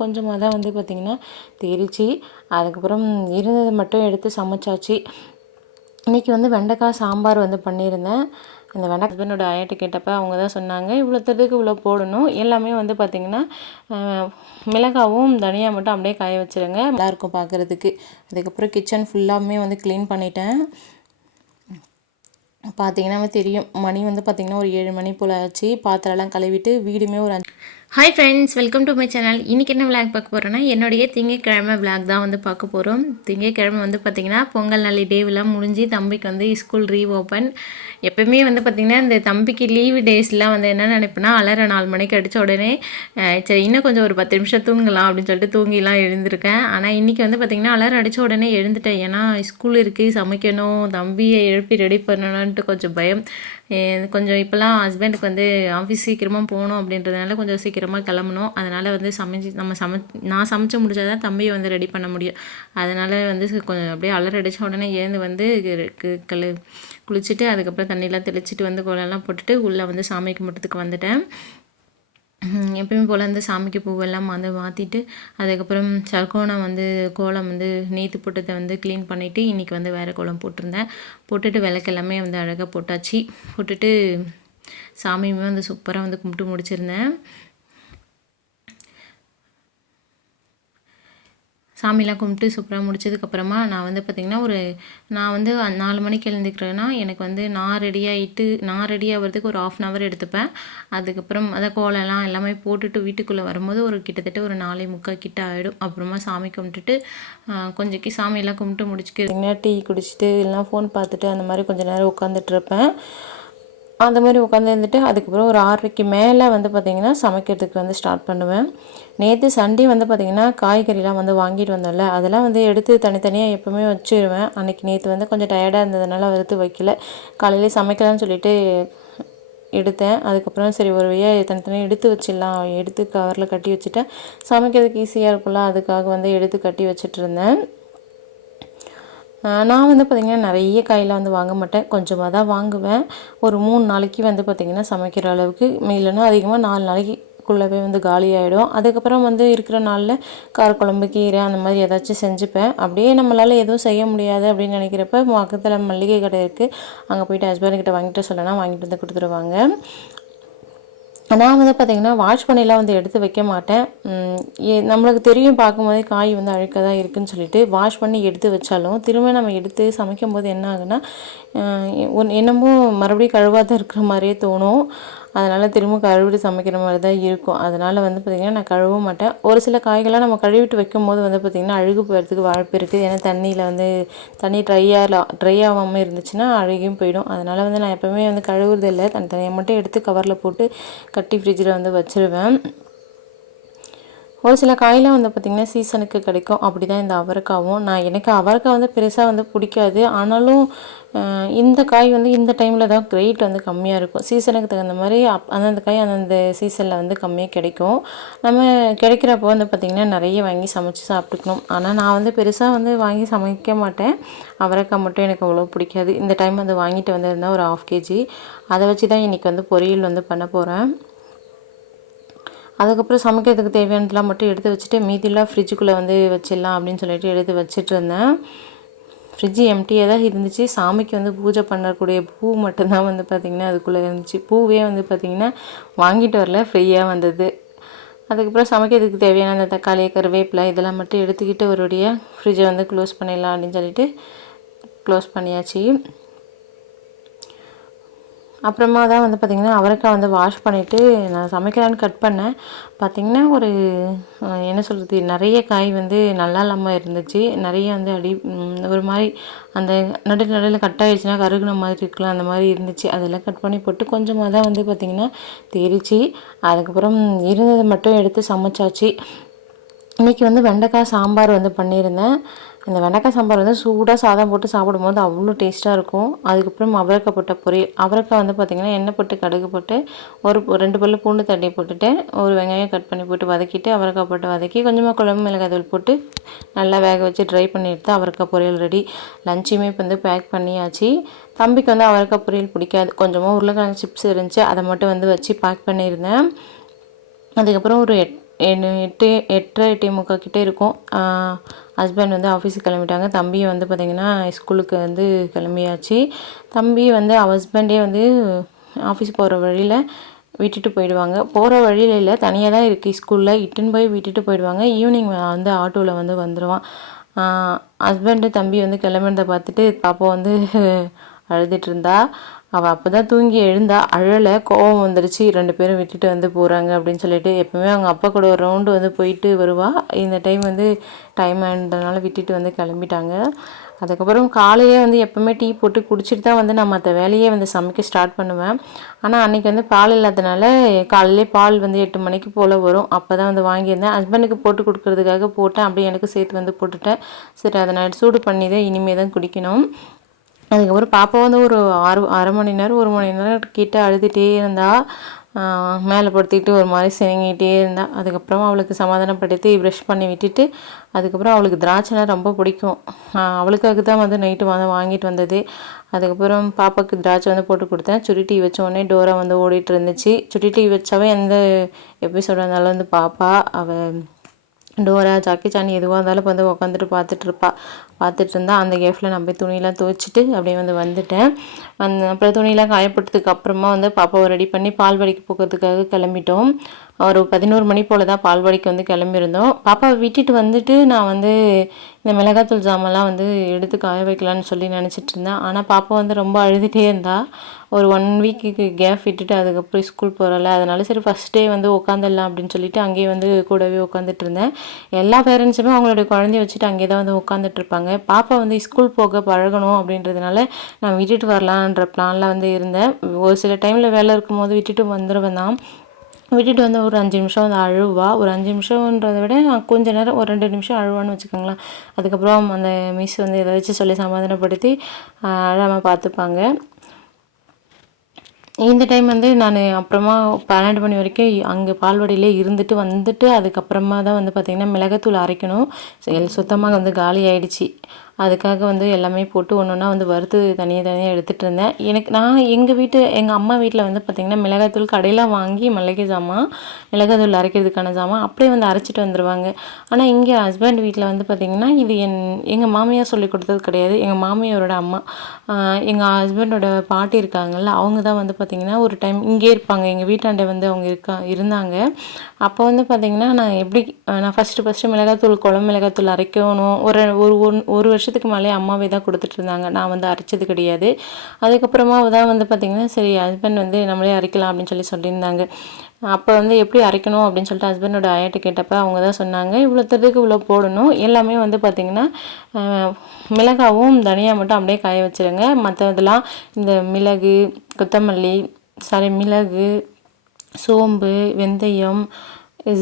கொஞ்சமாக தான் வந்து பார்த்திங்கன்னா தெரிச்சு அதுக்கப்புறம் இருந்ததை மட்டும் எடுத்து சமைச்சாச்சு. இன்றைக்கி வந்து வெண்டைக்காய் சாம்பார் வந்து பண்ணியிருந்தேன். இந்த வெண்டை ஹஸ்பண்டோட ஆயாட்ட கேட்டப்ப அவங்க தான் சொன்னாங்க இவ்வளோத்துக்கு இவ்வளோ போடணும். எல்லாமே வந்து பார்த்திங்கன்னா மிளகாவும் தனியாக மட்டும் அப்படியே காய வச்சுருங்க. நல்லாயிருக்கும் பார்க்குறதுக்கு அதுக்கப்புறம் கிச்சன் ஃபுல்லாமே வந்து க்ளீன் பண்ணிட்டேன். பார்த்தீங்கன்னா தெரியும் மணி வந்து பார்த்திங்கன்னா ஒரு ஏழு மணி போல் ஆச்சு. பாத்திரம்லாம் கழுவிட்டு வீடுமே ஒரு அஞ்சு hi friends welcome to my channel இன்றைக்கி என்ன விளாக் பார்க்க போகிறோன்னா என்னுடைய திங்கக்கிழமை விளாக் தான் வந்து பார்க்க போகிறோம் திங்கக்கிழமை வந்து பார்த்திங்கன்னா பொங்கல் நாளை டேவெலாம் முடிஞ்சு தம்பிக்கு வந்து ஸ்கூல் ரீ ஓப்பன் எப்போயுமே வந்து பார்த்திங்கன்னா இந்த தம்பிக்கு லீவு டேஸ்லாம் வந்து என்ன நினைப்பேன்னா அலற நாலு மணிக்கு அடித்த உடனே சரி இன்னும் கொஞ்சம் ஒரு பத்து நிமிஷம் தூங்கலாம் அப்படின்னு சொல்லிட்டு தூங்கிலாம் எழுந்திருக்கேன். ஆனால் இன்றைக்கி வந்து பார்த்திங்கன்னா அலற அடித்த உடனே எழுந்துட்டேன். ஏன்னா ஸ்கூல் இருக்குது சமைக்கணும் தம்பியை எழுப்பி ரெடி பண்ணணுன்ட்டு கொஞ்சம் பயம். கொஞ்சம் இப்போல்லாம் ஹஸ்பண்டுக்கு வந்து ஆஃபீஸ் சீக்கிரமாக போகணும் அப்படின்றதுனால கொஞ்சம் சீக்கிரமாக கிளம்பணும். அதனால் வந்து சமைச்சு நம்ம சமை நான் சமைச்சு முடிச்சால் தான் தம்பியை வந்து ரெடி பண்ண முடியும். அதனால் வந்து கொஞ்சம் அப்படியே அலறடிச்ச அடித்த உடனே ஏந்து வந்து கழு குளிச்சுட்டு அதுக்கப்புறம் தண்ணியெலாம் தெளிச்சிட்டு வந்து கோலம்லாம் போட்டுட்டு உள்ளே வந்து சாமி கும்பிட்றதுக்கு வந்துட்டேன். எப்பயுமே போல் வந்து சாமிக்கு பூவெல்லாம் வந்து மாற்றிட்டு அதுக்கப்புறம் சர்க்கோணம் வந்து கோலம் வந்து நேற்று போட்டதை வந்து க்ளீன் பண்ணிவிட்டு இன்றைக்கி வந்து வேறு கோலம் போட்டிருந்தேன். போட்டுட்டு விளக்கு எல்லாமே வந்து அழகாக போட்டாச்சு. போட்டுட்டு சாமியுமே வந்து சூப்பராக வந்து கும்பிட்டு முடிச்சிருந்தேன். சாமிலாம் கும்பிட்டு சூப்பராக முடிச்சதுக்கப்புறமா நான் வந்து பார்த்திங்கன்னா ஒரு நான் வந்து நாலு மணிக்கு எழுந்துக்கிறேன்னா எனக்கு வந்து நான் ரெடி ஆகிட்டு நான் ரெடி ஆகிறதுக்கு ஒரு ஆஃப் அன் ஹவர் எடுத்துப்பேன். அதுக்கப்புறம் அதை கோலம்லாம் எல்லாமே போட்டுட்டு வீட்டுக்குள்ளே வரும்போது ஒரு கிட்டத்தட்ட ஒரு நாலே முக்கால் கிட்ட ஆகிடும் அப்புறமா சாமி கும்பிட்டுட்டு ஆ, கொஞ்சம் சாமியெல்லாம் கும்பிட்டு முடிச்சுக்க டீ குடிச்சிட்டு இல்லைனா ஃபோன் பார்த்துட்டு அந்த மாதிரி கொஞ்ச நேரம் உட்காந்துட்டு இருப்பேன். அந்த மாதிரி உட்காந்து இருந்துட்டு அதுக்கப்புறம் ஒரு ஆறரைக்கு மேலே வந்து பார்த்திங்கன்னா சமைக்கிறதுக்கு வந்து ஸ்டார்ட் பண்ணுவேன். நேற்று சண்டே வந்து பார்த்திங்கன்னா காய்கறிலாம் வந்து வாங்கிட்டு வந்தோம்ல அதெல்லாம் வந்து எடுத்து தனித்தனியாக எப்போவுமே வச்சிருவேன். அன்றைக்கி நேற்று வந்து கொஞ்சம் டயர்டாக இருந்ததுனால வறுத்து வைக்கல. காலையிலே சமைக்கலாம்னு சொல்லிட்டு எடுத்தேன். அதுக்கப்புறம் சரி ஒரு வழியாக தனித்தனியாக எடுத்து வச்சிடலாம். எடுத்து கவரில் கட்டி வச்சுட்டேன். சமைக்கிறதுக்கு ஈஸியாக இருக்கும்ல அதுக்காக வந்து எடுத்து கட்டி வச்சுட்டு இருந்தேன். நான் வந்து பார்த்திங்கன்னா நிறைய காயெலாம் வந்து வாங்க மாட்டேன். கொஞ்சமாக தான் வாங்குவேன். ஒரு மூணு நாளைக்கு வந்து பார்த்திங்கன்னா சமைக்கிற அளவுக்கு. இல்லைன்னா அதிகமாக நாலு நாளைக்குள்ளவே வந்து காலி ஆகிடும் அதுக்கப்புறம் வந்து இருக்கிற நாளில் காரக்குழம்பு கீரை அந்த மாதிரி ஏதாச்சும் செஞ்சுப்பேன். அப்படியே நம்மளால் எதுவும் செய்ய முடியாது அப்படின்னு நினைக்கிறப்ப பக்கத்தில் மல்லிகை கடை இருக்குது அங்கே போயிட்டு ஹஸ்பண்ட் கிட்ட வாங்கிட்டு சொல்லனா வாங்கிட்டு வந்து கொடுத்துருவாங்க. நான் வந்து பார்த்திங்கன்னா வாஷ் பண்ணிலாம் வந்து எடுத்து வைக்க மாட்டேன். ஏ- நம்மளுக்கு தெரியும் பார்க்கும்போதே காய் வந்து அழுக்க தான் இருக்குன்னு சொல்லிட்டு வாஷ் பண்ணி எடுத்து வச்சாலும் திரும்ப நம்ம எடுத்து சமைக்கும் போது என்ன ஆகுனா ஒன்- என்னமோ மறுபடியும் கழுவாத இருக்கிற மாதிரியே தோணும். அதனால் திரும்ப கழுவிட்டு சமைக்கிற மாதிரி தான் இருக்கும். அதனால் வந்து பார்த்திங்கன்னா நான் கழுவ மாட்டேன். ஒரு சில காய்களாக நம்ம கழுவிட்டு வைக்கும்போது வந்து பார்த்திங்கன்னா அழுகு போகிறதுக்கு வாய்ப்பு இருக்குது ஏன்னா தண்ணியில் வந்து தண்ணி ட்ரையாக ட்ரை ஆகாமல் இருந்துச்சுன்னா அழுகியும் போயிடும். அதனால் வந்து நான் எப்போவுமே வந்து கழுவுறது இல்லை தனித்தனியாக மட்டும் எடுத்து கவரில் போட்டு கட்டி ஃப்ரிட்ஜில் வந்து வச்சுருவேன். ஒரு சில காயெலாம் வந்து பார்த்திங்கன்னா சீசனுக்கு கிடைக்கும். அப்படி தான் இந்த அவரைக்காவும். நான் எனக்கு அவரைக்காய் வந்து பெருசாக வந்து பிடிக்காது. ஆனாலும் இந்த காய் வந்து இந்த டைமில் தான் ரேட் வந்து கம்மியாக இருக்கும். சீசனுக்கு தகுந்த மாதிரி அப் அந்தந்த காய் அந்தந்த சீசனில் வந்து கம்மியாக கிடைக்கும். நம்ம கிடைக்கிறப்போ வந்து பார்த்திங்கன்னா நிறைய வாங்கி சமைச்சு சாப்பிட்டுக்கணும். ஆனால் நான் வந்து பெருசாக வந்து வாங்கி சமைக்க மாட்டேன். அவரைக்காய் மட்டும் எனக்கு அவ்வளோ பிடிக்காது. இந்த டைம் வந்து வாங்கிட்டு வந்திருந்தேன் ஒரு ஆஃப் கேஜி அதை வச்சு தான் இன்றைக்கி வந்து பொரியல் வந்து பண்ண போகிறேன் அதுக்கப்புறம் சமைக்கிறதுக்கு தேவையானதெல்லாம் மட்டும் எடுத்து வச்சுட்டு மீதிலாம் ஃப்ரிட்ஜுக்குள்ளே வந்து வச்சிடலாம் அப்படின்னு சொல்லிட்டு எடுத்து வச்சுட்டு இருந்தேன் ஃப்ரிட்ஜு எம்டியாக தான் இருந்துச்சு. சாமிக்கு வந்து பூஜை பண்ணக்கூடிய பூ மட்டும்தான் வந்து பார்த்திங்கன்னா அதுக்குள்ளே இருந்துச்சு. பூவே வந்து பார்த்திங்கன்னா வாங்கிட்டு வரல ஃப்ரீயாக வந்தது. அதுக்கப்புறம் சமைக்கிறதுக்கு தேவையான அந்த தக்காளி கருவேப்பிலை இதெல்லாம் மட்டும் எடுத்துக்கிட்டு ஒருடைய ஃப்ரிட்ஜை வந்து க்ளோஸ் பண்ணிடலாம் அப்படின்னு சொல்லிட்டு க்ளோஸ் பண்ணியாச்சு. அப்புறமா தான் வந்து பார்த்திங்கன்னா அவரைக்காய் வந்து வாஷ் பண்ணிவிட்டு நான் சமைக்கலான்னு கட் பண்ணேன். பார்த்திங்கன்னா ஒரு என்ன சொல்கிறது நிறைய காய் வந்து நல்லா இல்லாமல் இருந்துச்சு. நிறைய வந்து அடி ஒரு மாதிரி அந்த நடு நடுவில் கட் ஆகிடுச்சுன்னா கருகுன மாதிரி இருக்கலாம் அந்த மாதிரி இருந்துச்சு. அதெல்லாம் கட் பண்ணி போட்டு கொஞ்சமாக தான் வந்து பார்த்திங்கன்னா தெரிச்சு அதுக்கப்புறம் இருந்ததை மட்டும் எடுத்து சமைச்சாச்சு. இன்றைக்கி வந்து வெண்டைக்காய் சாம்பார் வந்து பண்ணியிருந்தேன். இந்த வெண்டைக்காய் சாம்பார் வந்து சூடாக சாதம் போட்டு சாப்பிடும்போது அவ்வளோ டேஸ்ட்டாக இருக்கும். அதுக்கப்புறம் அவரைக்காய் போட்ட பொரியல். அவரைக்காய் வந்து பார்த்திங்கன்னா எண்ணெய் போட்டு கடுகு போட்டு ஒரு ரெண்டு பல்லு பூண்டு தட்டி போட்டுட்டு ஒரு வெங்காயம் கட் பண்ணி போட்டு வதக்கிட்டு அவரைக்காய் போட்டு வதக்கி கொஞ்சமாக குழம்பு மிளகாய் தூள் போட்டு நல்லா வேக வச்சு ட்ரை பண்ணி எடுத்து அவரைக்காய் பொரியல் ரெடி லஞ்சுமே இப்போ வந்து பேக் பண்ணியாச்சு. தம்பிக்கு வந்து அவரைக்காய் பொரியல் பிடிக்காது. கொஞ்சமாக உருளைக்கிழங்கு சிப்ஸ் இருந்துச்சு. அதை மட்டும் வந்து வச்சு பேக் பண்ணியிருந்தேன். அதுக்கப்புறம் ஒரு எட் எட்டு எட்டரை எட்டே முக்கால் கிட்டே இருக்கும். ஹஸ்பண்ட் வந்து ஆஃபீஸுக்கு கிளம்பிட்டாங்க. தம்பியை வந்து பார்த்திங்கன்னா ஸ்கூலுக்கு வந்து கிளம்பியாச்சு. தம்பி வந்து ஹஸ்பண்டே வந்து ஆஃபீஸ் போகிற வழியில் விட்டுட்டு போயிடுவாங்க. போகிற வழியில் இல்லை தனியாக தான் இருக்குது ஸ்கூலில். இட்டுன்னு போய் விட்டுட்டு போயிடுவாங்க. ஈவினிங் வந்து ஆட்டோவில் வந்து வந்துடுவான் ஹஸ்பண்டு தம்பி வந்து கிளம்புறதை பார்த்துட்டு பாப்பா வந்து அழுதுட்டு இருந்தா. அவள் அப்போ தான் தூங்கி எழுந்தா அழலை கோவம் வந்துருச்சு. ரெண்டு பேரும் விட்டுட்டு வந்து போகிறாங்க அப்படின்னு சொல்லிட்டு எப்போவுமே அவங்க அப்பா கூட ஒரு ரவுண்டு வந்து போயிட்டு வருவாள் இந்த டைம் வந்து டைம் ஆனதுனால விட்டுட்டு வந்து கிளம்பிட்டாங்க. அதுக்கப்புறம் காலையிலே வந்து எப்போவுமே டீ போட்டு குடிச்சிட்டு தான் வந்து நான் மற்ற வேலையே வந்து சமைக்க ஸ்டார்ட் பண்ணுவேன். ஆனால் அன்றைக்கி வந்து பால் இல்லாதனால காலையிலே பால் வந்து எட்டு மணிக்கு போல் வரும். அப்போ தான் வந்து வாங்கியிருந்தேன். ஹஸ்பண்டுக்கு போட்டு கொடுக்கறதுக்காக போட்டேன். அப்படியே எனக்கு சேர்த்து வந்து போட்டுட்டேன். சரி அதை நான் சூடு பண்ணி தான் இனிமேல் தான் குடிக்கணும். அதுக்கப்புறம் பாப்பா வந்து ஒரு ஆறு அரை மணி நேரம் ஒரு மணி நேரம் கிட்ட அழுதுகிட்டே இருந்தால் மேலே படுத்திக்கிட்டு ஒரு மாதிரி சினங்கிட்டே இருந்தா. அதுக்கப்புறம் அவளுக்கு சமாதானப்படுத்தி ப்ரஷ் பண்ணி விட்டுட்டு அதுக்கப்புறம் அவளுக்கு திராட்சைனா ரொம்ப பிடிக்கும். அவளுக்காக தான் வந்து நைட்டு வந்து வாங்கிட்டு வந்தது. அதுக்கப்புறம் பாப்பாவுக்கு திராட்சை வந்து போட்டு கொடுத்தேன். சுட்டி டீ வச்ச உடனே டோரா வந்து ஓடிட்டு இருந்துச்சு. சுட்டி டீ வச்சாவே எந்த எபிசோடாக இருந்தாலும் வந்து பாப்பா அவள் டோரா ஜாக்கி சாணி எதுவாக இருந்தாலும் இப்போ வந்து உட்காந்துட்டு பார்த்துட்டு இருப்பா. பார்த்துட்டு இருந்தா அந்த கேஃபில் நான் போய் துணியெல்லாம் துவைச்சிட்டு அப்படியே வந்து வந்துட்டேன். அந்த அப்புறம் துணியெல்லாம் காயப்பட்டதுக்கு அப்புறமா வந்து பாப்பாவை ரெடி பண்ணி பால்வாடிக்கு போகிறதுக்காக கிளம்பிட்டோம். ஒரு பதினோரு மணி போல் தான் பால்வாடிக்கு வந்து கிளம்பியிருந்தோம். பாப்பாவை விட்டுட்டு வந்துட்டு நான் வந்து இந்த மிளகாத்தூள் ஜாமெல்லாம் வந்து எடுத்து காய வைக்கலான்னு சொல்லி நினச்சிட்டு இருந்தேன். ஆனால் பாப்பா வந்து ரொம்ப அழுதுகிட்டே இருந்தா. ஒரு ஒன் வீக்குக்கு கேப் விட்டுட்டு அதுக்கப்புறம் ஸ்கூல் போகிறல அதனால சரி ஃபஸ்ட் டே வந்து உட்காந்துடலாம் அப்படின்னு சொல்லிட்டு அங்கேயே வந்து கூடவே உட்காந்துட்டு இருந்தேன். எல்லா பேரண்ட்ஸுமே அவங்களுடைய குழந்தைய வச்சுட்டு அங்கேயே தான் வந்து உட்காந்துட்டு இருப்பாங்க. பாப்பா வந்து ஸ்கூல் போக பழகணும் அப்படின்றதுனால நான் விட்டுட்டு வரலான்ற பிளானில் வந்து இருந்தேன். ஒரு சில டைமில் வேலை இருக்கும் போது விட்டுட்டு வந்துடுவேன் தான். விட்டுட்டு வந்து ஒரு அஞ்சு நிமிஷம் வந்து அழுவா. ஒரு அஞ்சு நிமிஷம்ன்றதை விட நான் கொஞ்ச நேரம் ஒரு ரெண்டு நிமிஷம் அழுவான்னு வச்சுக்கோங்களேன். அதுக்கப்புறம் அந்த மிஸ் வந்து ஏதாச்சும் சொல்லி சமாதானப்படுத்தி அழாமல் பார்த்துப்பாங்க. இந்த டைம் வந்து நான் அப்புறமா பன்னெண்டு மணி வரைக்கும் அங்கே பால்வாடியிலே இருந்துட்டு வந்துட்டு அதுக்கப்புறமா தான் வந்து பார்த்திங்கன்னா மிளகாத்தூள் அரைக்கணும். சுத்தமாக வந்து காலி ஆயிடுச்சு. அதுக்காக வந்து எல்லாமே போட்டு ஒன்று ஒன்றா வந்து வறுத்து தனியாக தனியாக எடுத்துகிட்டு இருந்தேன். எனக்கு நான் எங்கள் வீட்டு எங்கள் அம்மா வீட்டில் வந்து பார்த்திங்கன்னா மிளகாத்தூள் கடையில் வாங்கி மளிகை ஜாமான் மிளகாத்தூள் அரைக்கிறதுக்கான ஜாமான் அப்படியே வந்து அரைச்சிட்டு வந்துடுவாங்க ஆனால் இங்கே ஹஸ்பண்ட் வீட்டில் வந்து பார்த்திங்கன்னா இது என் எங்கள் மாமியார் சொல்லி கொடுத்தது கிடையாது. எங்கள் மாமியாரோட அம்மா எங்கள் ஹஸ்பண்டோட பாட்டி இருக்காங்கல்ல அவங்க தான் வந்து பார்த்திங்கன்னா ஒரு டைம் இங்கே இருப்பாங்க. எங்கள் வீட்டாண்டை வந்து அவங்க இருக்கா இருந்தாங்க. அப்போ வந்து பார்த்திங்கன்னா நான் எப்படி நான் ஃபஸ்ட்டு ஃபஸ்ட்டு மிளகாத்தூள் குழம்பு மிளகாத்தூள் அரைக்கணும். ஒரு ஒரு ஒரு வருஷம் வருஷத்துக்கு மேலே அம்மாவே தான் கொடுத்துட்டு இருந்தாங்க நான் வந்து அரைச்சது கிடையாது. அதுக்கப்புறமா தான் வந்து பார்த்திங்கன்னா சரி ஹஸ்பண்ட் வந்து நம்மளே அரைக்கலாம் அப்படின்னு சொல்லி சொல்லியிருந்தாங்க. அப்போ வந்து எப்படி அரைக்கணும் அப்படின்னு சொல்லிட்டு ஹஸ்பண்டோட ஆயாட்ட கேட்டப்போ அவங்க தான் சொன்னாங்க இவ்வளோ தருக்கு இவ்வளோ போடணும். எல்லாமே வந்து பார்த்திங்கன்னா மிளகாவும் தனியாக மட்டும் அப்படியே காய வச்சுருங்க. மற்றதெல்லாம் இந்த மிளகு கொத்தமல்லி சாரி மிளகு சோம்பு வெந்தயம்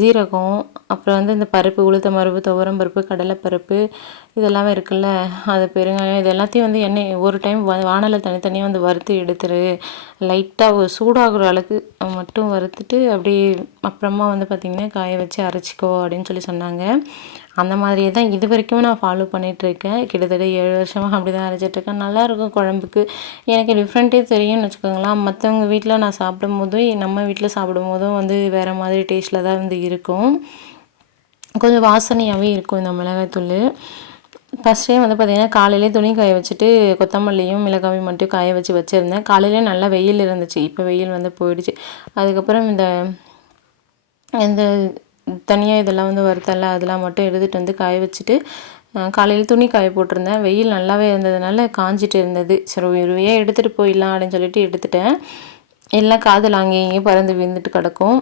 ஜீரகம் அப்புறம் வந்து இந்த பருப்பு உளுத்தம் பருப்பு துவரம் பருப்பு கடலைப்பருப்பு இதெல்லாம் இருக்குல்ல? அது பெருங்காயம் இது எல்லாத்தையும் வந்து எண்ணெய் ஒரு டைம் வானலை தனித்தனியாக வந்து வறுத்து எடுத்துரு. லைட்டாக சூடாகிற அளவுக்கு மட்டும் வறுத்துட்டு அப்படியே அப்புறமா வந்து பார்த்திங்கன்னா காய வச்சு அரைச்சிக்கோ அப்படின்னு சொல்லி சொன்னாங்க. அந்த மாதிரியே தான் இது வரைக்கும் நான் ஃபாலோ பண்ணிகிட்ருக்கேன் கிட்டத்தட்ட ஏழு வருஷமாக அப்படி தான் அரைச்சிட்ருக்கேன் நல்லாயிருக்கும் குழம்புக்கு. எனக்கு டிஃப்ரெண்ட்டே தெரியும்னு வச்சுக்கோங்களேன். மற்றவங்க வீட்டில் நான் சாப்பிடும் போதும் நம்ம வீட்டில் சாப்பிடும் போதும் வந்து வேறு மாதிரி டேஸ்ட்டில் தான் வந்து இருக்கும். கொஞ்சம் வாசனையாகவே இருக்கும் இந்த மிளகாய்த்தூள். ஃபஸ்ட் டைம் வந்து பார்த்திங்கன்னா காலையிலே துணி காய வச்சுட்டு கொத்தமல்லியும் மிளகாயும் மட்டும் காய வச்சு வச்சுருந்தேன். காலையிலே நல்லா வெயில் இருந்துச்சு. இப்போ வெயில் வந்து போயிடுச்சு. அதுக்கப்புறம் இந்த இந்த தனியாக இதெல்லாம் வந்து வருத்தல அதெல்லாம் மட்டும் எடுத்துகிட்டு வந்து காய வச்சுட்டு காலையில் துணி காய போட்டிருந்தேன். வெயில் நல்லாவே இருந்ததுனால காஞ்சிட்டு இருந்தது. சரி உருவையே எடுத்துகிட்டு போயிடலாம் அப்படின்னு சொல்லிட்டு எடுத்துட்டேன். எல்லாம் காதில் அங்கேயும் இங்கேயும் பறந்து விழுந்துட்டு கிடக்கும்.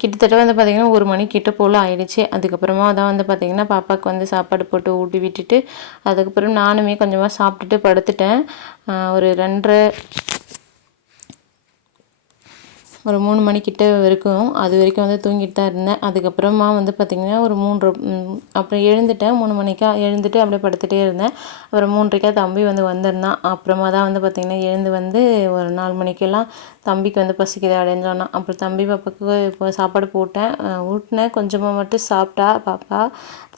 கிட்டத்தட்ட வந்து பார்த்திங்கன்னா ஒரு மணி கிட்ட போல் ஆயிடுச்சு. அதுக்கப்புறமா தான் வந்து பார்த்திங்கன்னா பாப்பாவுக்கு வந்து சாப்பாடு போட்டு ஊட்டி விட்டுட்டு அதுக்கப்புறம் நானுமே கொஞ்சமாக சாப்பிட்டுட்டு படுத்துட்டேன். ஒரு ரெண்டரை ஒரு மூணு மணிக்கிட்ட வரைக்கும் அது வரைக்கும் வந்து தூங்கிட்டு தான் இருந்தேன். அதுக்கப்புறமா வந்து பார்த்திங்கன்னா ஒரு மூன்று அப்புறம் எழுந்துட்டேன். மூணு மணிக்கா எழுந்துட்டு அப்படியே படுத்துகிட்டே இருந்தேன். அப்புறம் மூன்றைக்கா தம்பி வந்து வந்திருந்தான். அப்புறமா தான் வந்து பார்த்திங்கன்னா எழுந்து வந்து ஒரு நாலு மணிக்கெல்லாம் தம்பிக்கு வந்து பசிக்குது அப்படின்னு சொன்னான். அப்புறம் தம்பி பாப்பாவுக்கு இப்போ சாப்பாடு போட்டேன். ஊட்டினேன் கொஞ்சமாக மட்டும் சாப்பிட்டா பாப்பா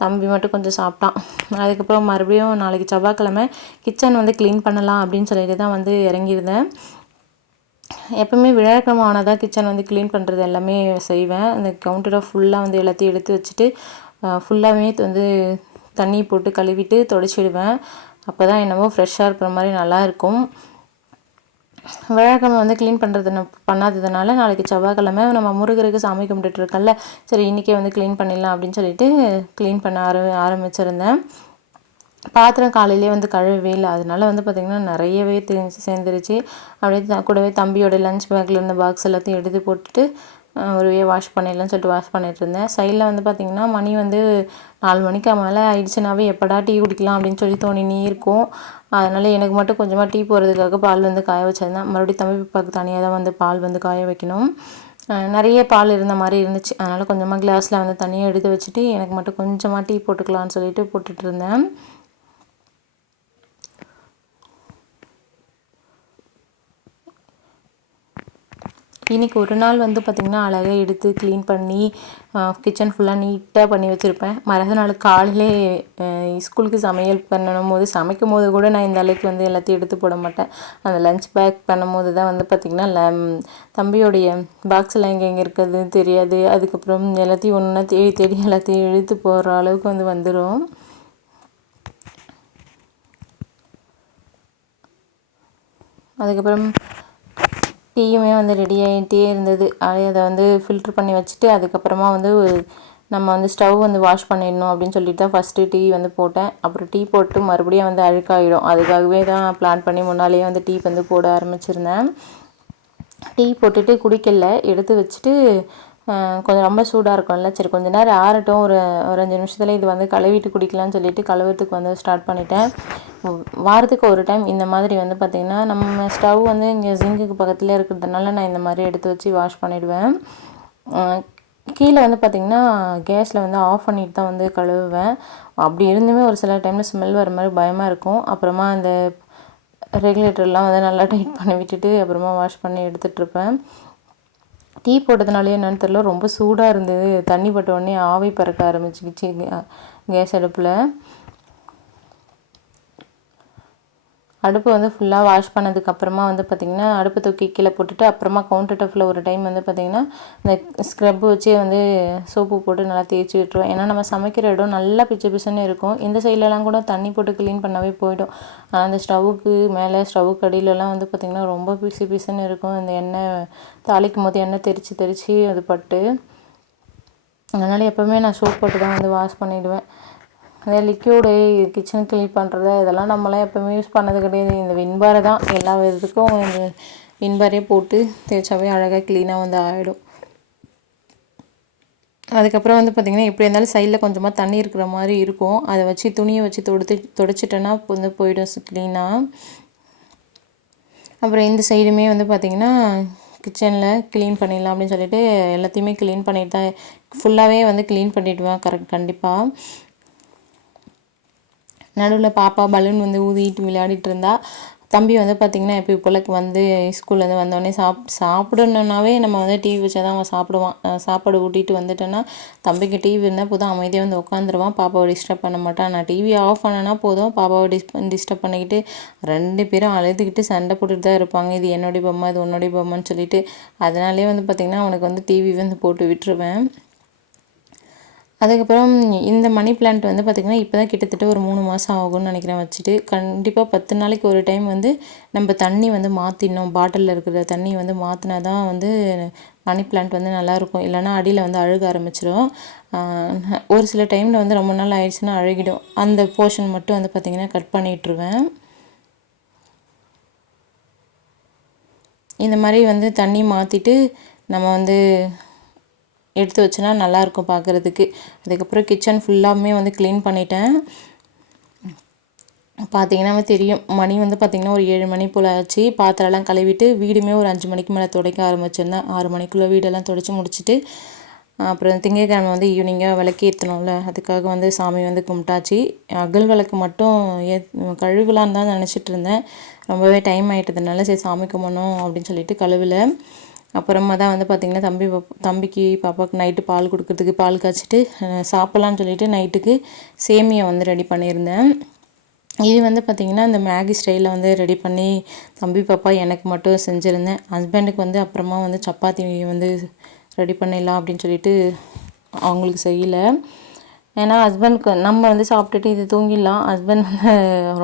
தம்பி மட்டும் கொஞ்சம் சாப்பிட்டான். அதுக்கப்புறம் மறுபடியும் நாளைக்கு செவ்வாய்க்கிழமை கிச்சன் வந்து க்ளீன் பண்ணலாம் அப்படின்னு சொல்லிட்டு தான் வந்து இறங்கியிருந்தேன். எப்பவுமே விழாக்கிழமை ஆனால் கிச்சன் வந்து க்ளீன் பண்ணுறது எல்லாமே செய்வேன். அந்த கவுண்டரை ஃபுல்லாக வந்து எல்லாத்தையும் எடுத்து வச்சுட்டு ஃபுல்லாகவே வந்து தண்ணி போட்டு கழுவிட்டு தொடச்சிடுவேன். அப்போ தான் என்னவோ ஃப்ரெஷ்ஷாக இருக்கிற மாதிரி நல்லாயிருக்கும் விழாக்கிழமை வந்து க்ளீன் பண்ணுறது பண்ணாததுனால நாளைக்கு செவ்வாய்க்கிழமை நம்ம முருகருக்கு சாமி கும்பிட்டுட்டு இருக்கல சரி இன்றைக்கே வந்து க்ளீன் பண்ணிடலாம் அப்படின்னு சொல்லிட்டு க்ளீன் பண்ண ஆர ஆரம்பிச்சிருந்தேன். பாத்திரம் காலையிலே வந்து கழுவவே இல்லை. அதனால வந்து பார்த்திங்கன்னா நிறையவே தெரிஞ்சு சேர்ந்துருச்சு. அப்படியே த- கூடவே தம்பியோட லஞ்ச் பேக்கில் இருந்த பாக்ஸ் எல்லாத்தையும் எடுத்து போட்டுட்டு ஒருவே வாஷ் பண்ணிடலாம்னு சொல்லிட்டு வாஷ் பண்ணிகிட்டு இருந்தேன். சைடில் வந்து பார்த்திங்கன்னா மணி வந்து நாலு மணிக்கு மேலே ஆயிடுச்சுனாவே எப்படா டீ குடிக்கலாம் அப்படின்னு சொல்லி தோணினே இருக்கும். அதனால் எனக்கு மட்டும் கொஞ்சமாக டீ போடுறதுக்காக பால் வந்து காய வச்சிருந்தேன். மறுபடியும் தம்பி பாப்பாவுக்கு தனியாக தான் வந்து பால் வந்து காய வைக்கணும். நிறைய பால் இருந்த மாதிரி இருந்துச்சு. அதனால் கொஞ்சமாக கிளாஸில் வந்து தனியாக எடுத்து வச்சுட்டு எனக்கு மட்டும் கொஞ்சமாக டீ போட்டுக்கலாம்னு சொல்லிட்டு போட்டுட்ருந்தேன் இன்றைக்கி ஒரு நாள் வந்து பார்த்திங்கன்னா அழகாக எடுத்து க்ளீன் பண்ணி கிச்சன் ஃபுல்லாக நீட்டாக பண்ணி வச்சுருப்பேன். மறுநாள் நாள் காலையிலே ஸ்கூலுக்கு சமையல் பண்ணணும் போது சமைக்கும் போது கூட நான் இந்த அளவுக்கு வந்து எல்லாத்தையும் எடுத்து போட மாட்டேன். அந்த லஞ்ச் பேக் பண்ணும்போது தான் வந்து பார்த்திங்கன்னா லம் தம்பியோடைய பாக்ஸில் எங்கே எங்கே இருக்கிறது தெரியாது. அதுக்கப்புறம் எல்லாத்தையும் ஒன்றா தேடி தேடி எல்லாத்தையும் இழுத்து போடுற அளவுக்கு வந்து வந்துடும் அதுக்கப்புறம் டீயுமே வந்து ரெடி ஆகிட்டே இருந்தது. அதை வந்து ஃபில்ட்ரு பண்ணி வச்சுட்டு அதுக்கப்புறமா வந்து நம்ம வந்து ஸ்டவ் வந்து வாஷ் பண்ணிடணும் அப்படின்னு சொல்லிட்டு தான் ஃபஸ்ட்டு டீ வந்து போட்டேன். அப்புறம் டீ போட்டு மறுபடியும் வந்து அழுக்காயிடும். அதுக்காகவே தான் பிளான் பண்ணி முன்னாலேயே வந்து டீ வந்து போட ஆரம்பிச்சிருந்தேன். டீ போட்டுட்டு குடிக்கல. எடுத்து வச்சுட்டு கொஞ்சம் ரொம்ப சூடாக இருக்கும்ல. சரி கொஞ்ச நேரம் ஆறட்டும். ஒரு ஒரு அஞ்சு நிமிஷத்தில் இது வந்து கழுவிட்டு குடிக்கலாம்னு சொல்லிட்டு கழுவுறதுக்கு வந்து ஸ்டார்ட் பண்ணிட்டேன். வாரத்துக்கு ஒரு டைம் இந்த மாதிரி வந்து பார்த்திங்கன்னா நம்ம ஸ்டவ் வந்து இங்கே ஜிங்குக்கு பக்கத்துலேயே இருக்கிறதுனால நான் இந்த மாதிரி எடுத்து வச்சு வாஷ் பண்ணிவிடுவேன் கீழே வந்து பார்த்திங்கன்னா கேஸில் வந்து ஆஃப் பண்ணிட்டு தான் வந்து கழுவுவேன். அப்படி இருந்துமே ஒரு சில டைமில் ஸ்மெல் வர மாதிரி பயமாக இருக்கும். அப்புறமா அந்த ரெகுலேட்டர்லாம் வந்து நல்லா டைட் பண்ணி விட்டுட்டு அப்புறமா வாஷ் பண்ணி எடுத்துகிட்டு இருப்பேன். டீ போட்டதுனாலே என்னென்னு தெரில ரொம்ப சூடாக இருந்தது. தண்ணி பட்ட உடனே ஆவி பறக்க ஆரம்பிச்சிக்கிச்சு கேஸ் அடுப்பில். அடுப்பு வந்து ஃபுல்லாக வாஷ் பண்ணதுக்கு அப்புறமா வந்து பார்த்திங்கன்னா அடுப்பு தூக்கி கீழே போட்டுட்டு அப்புறமா கவுண்டர் டாப்பில் ஒரு டைம் வந்து பார்த்திங்கன்னா இந்த ஸ்க்ரப் வச்சு வந்து சோப்பு போட்டு நல்லா தேய்ச்சி விட்டுருவேன் ஏன்னா நம்ம சமைக்கிற இடம் நல்லா பிச்சு பிச்சுன்னு இருக்கும். இந்த சைட்லலாம் கூட தண்ணி போட்டு க்ளீன் பண்ணவே போயிடும். அந்த ஸ்டவ்வுக்கு மேலே ஸ்டவ்வுக்கு அடியிலலாம் வந்து பார்த்திங்கன்னா ரொம்ப பிசு பிசுன்னு இருக்கும். இந்த எண்ணெய் தாளிக்கும் போது எண்ணெய் தெரித்து தெரித்து அது பட்டு. அதனால் எப்போவுமே நான் சோப் போட்டு தான் வந்து வாஷ் பண்ணிவிடுவேன் அதே லிக்யூடு கிச்சன் க்ளீன் பண்ணுறது இதெல்லாம் நம்மளாம் எப்போவுமே யூஸ் பண்ணது கிடையாது. இந்த வின்பாரை தான். எல்லா விதத்துக்கும் இந்த வின்பாரே போட்டு தேய்ச்சாவே அழகாக க்ளீனாக வந்து ஆகிடும் அதுக்கப்புறம் வந்து பார்த்திங்கன்னா எப்படி இருந்தாலும் சைடில் கொஞ்சமாக தண்ணி இருக்கிற மாதிரி இருக்கும். அதை வச்சு துணியை வச்சு தொடுத்து தொடச்சிட்டேன்னா வந்து போயிடும் க்ளீனாக அப்புறம் இந்த சைடுமே வந்து பார்த்திங்கன்னா கிச்சனில் க்ளீன் பண்ணிடலாம் அப்படின்னு சொல்லிட்டு எல்லாத்தையுமே க்ளீன் பண்ணிட்டு தான் ஃபுல்லாகவே வந்து க்ளீன் பண்ணிவிடுவேன் கரெக்ட் கண்டிப்பாக நடுவில் பாப்பா பலூன் வந்து ஊதிட்டு விளையாடிட்டு இருந்தா தம்பி வந்து பார்த்திங்கன்னா எப்போ போலக்கு வந்து ஸ்கூல்லேருந்து வந்தோடனே சாப் சாப்பிடணுன்னாவே நம்ம வந்து டிவி வச்சா தான் அவன் சாப்பிடுவான். சாப்பாடு ஊட்டிட்டு வந்துட்டேன்னா தம்பிக்கு டிவி இருந்தால் போதும் அமைதியாக வந்து உட்காந்துருவான் பாப்பாவை டிஸ்டர்ப் பண்ண மாட்டான். நான் டிவி ஆஃப் பண்ணனா போதும் பாப்பாவை டிஸ் டிஸ்டர்ப் பண்ணிக்கிட்டு ரெண்டு பேரும் அழுதுகிட்டு சண்டை போட்டுட்டு தான் இருப்பாங்க. இது என்னுடைய பொம்மை இது உன்னுடைய பொம்மைன்னு சொல்லிட்டு அதனாலே வந்து பார்த்திங்கன்னா அவனுக்கு வந்து டிவி வந்து போட்டு விட்டுருவேன். அதுக்கப்புறம் இந்த மணி பிளான்ட் வந்து பார்த்திங்கன்னா இப்போ தான் கிட்டத்தட்ட ஒரு மூணு மாதம் ஆகும்னு நினைக்கிறேன் வச்சுட்டு கண்டிப்பாக பத்து நாளைக்கு ஒரு டைம் வந்து நம்ம தண்ணி வந்து மாற்றிடணும் பாட்டிலில் இருக்கிற தண்ணி வந்து மாற்றினா தான் வந்து மணி பிளான்ட் வந்து நல்லாயிருக்கும். இல்லைன்னா அடியில் வந்து அழுக ஆரம்பிச்சிடும் ஒரு சில டைமில் வந்து ரொம்ப நாள் ஆயிடுச்சுன்னா அழுகிடும். அந்த போர்ஷன் மட்டும் வந்து பார்த்திங்கன்னா கட் பண்ணிட்டுருவேன். இந்த மாதிரி வந்து தண்ணி மாற்றிட்டு நம்ம வந்து எடுத்து வச்சோன்னா நல்லாயிருக்கும் பார்க்குறதுக்கு. அதுக்கப்புறம் கிச்சன் ஃபுல்லாமே வந்து க்ளீன் பண்ணிட்டேன். பார்த்தீங்கன்னா தெரியும். மணி வந்து பார்த்திங்கன்னா ஒரு ஏழு மணி போல் ஆச்சு. பாத்திரம்லாம் கழுவிட்டு வீடுமே ஒரு அஞ்சு மணிக்கு மேலே துடைக்க ஆரம்பிச்சிருந்தேன் ஆறு மணிக்குள்ளே வீடெல்லாம் துடைச்சி முடிச்சுட்டு அப்புறம் திங்கட்கிழமை வந்து ஈவினிங்காக விளக்கு ஏற்றணும்ல அதுக்காக வந்து சாமி வந்து கும்பிட்டாச்சு. அகல் விளக்கு மட்டும் ஏ கழுவலான்னு தான் நினச்சிட்டு இருந்தேன். ரொம்பவே டைம் ஆகிட்டதுனால சரி சாமி கும்பிடணும் அப்படின்னு சொல்லிட்டு கழுவல. அப்புறமா தான் வந்து பார்த்திங்கன்னா தம்பி தம்பிக்கு பாப்பாவுக்கு நைட்டு பால் கொடுக்கறதுக்கு பால் காய்ச்சிட்டு சாப்பிட்லான்னு சொல்லிட்டு நைட்டுக்கு சேமியா வந்து ரெடி பண்ணியிருந்தேன். இது வந்து பார்த்திங்கன்னா இந்த மேகி ஸ்டைலில் வந்து ரெடி பண்ணி தம்பி பாப்பா எனக்கு மட்டும் செஞ்சுருந்தேன். ஹஸ்பண்டுக்கு வந்து அப்புறமா வந்து சப்பாத்தி வந்து ரெடி பண்ணிடலாம் அப்படின்னு சொல்லிட்டு அவங்களுக்கு செய்யலை. ஏன்னா ஹஸ்பண்ட்க்கு நம்ம வந்து சாப்பிட்டுட்டு இது தூங்கிடலாம். ஹஸ்பண்ட் வந்து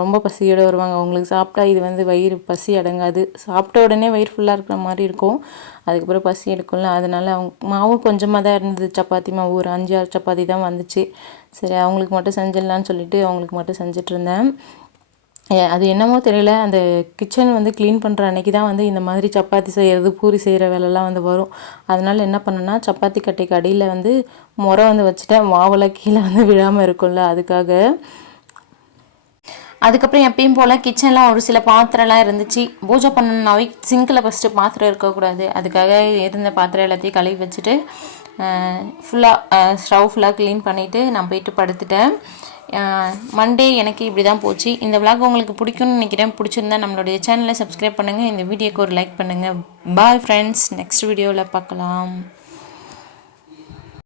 ரொம்ப பசியோடு வருவாங்க. அவங்களுக்கு சாப்பிட்டா இது வந்து வயிறு பசி அடங்காது. சாப்பிட்ட உடனே வயிறு ஃபுல்லாக இருக்கிற மாதிரி இருக்கும். அதுக்கப்புறம் பசி எடுக்கும்ல. அதனால் அவங்க மாவு கொஞ்சமாக தான் இருந்தது. சப்பாத்தி மாவு ஒரு அஞ்சு ஆறு சப்பாத்தி தான் வந்துச்சு. சரி அவங்களுக்கு மட்டும் செஞ்சிடலான்னு சொல்லிட்டு அவங்களுக்கு மட்டும் செஞ்சிட்ருந்தேன் அது என்னமோ தெரியல. அந்த கிச்சன் வந்து க்ளீன் பண்ணுற அன்னைக்கு தான் வந்து இந்த மாதிரி சப்பாத்தி செய்கிறது பூரி செய்கிற வேலைலாம் வந்து வரும். அதனால் என்ன பண்ணேன்னா சப்பாத்தி கட்டைக்கு அடியில் வந்து முறை வந்து வச்சுட்டேன். மாவில் கீழே வந்து விழாமல் இருக்கும்ல அதுக்காக. அதுக்கப்புறம் எப்பயும் போல் கிச்சனில் ஒரு சில பாத்திரம்லாம் இருந்துச்சு. பூஜை பண்ணனாவே சிங்கில் ஃபஸ்ட்டு பாத்திரம் இருக்கக்கூடாது. அதுக்காக இருந்த பாத்திரம் எல்லாத்தையும் கழுவி வச்சுட்டு ஃபுல்லாக ஸ்டவ் ஃபுல்லாக க்ளீன் பண்ணிவிட்டு நான் போயிட்டு படுத்துட்டேன். மண்டே எனக்கு இப்படி தான் போச்சு. இந்த விளாக் உங்களுக்கு பிடிக்கும்னு நினைக்கிறேன். பிடிச்சிருந்தா நம்மளுடைய சேனலை சப்ஸ்கிரைப் பண்ணுங்கள் இந்த வீடியோக்கு ஒரு லைக் பண்ணுங்கள் பாய் ஃப்ரெண்ட்ஸ் நெக்ஸ்ட் வீடியோவில் பார்க்கலாம்.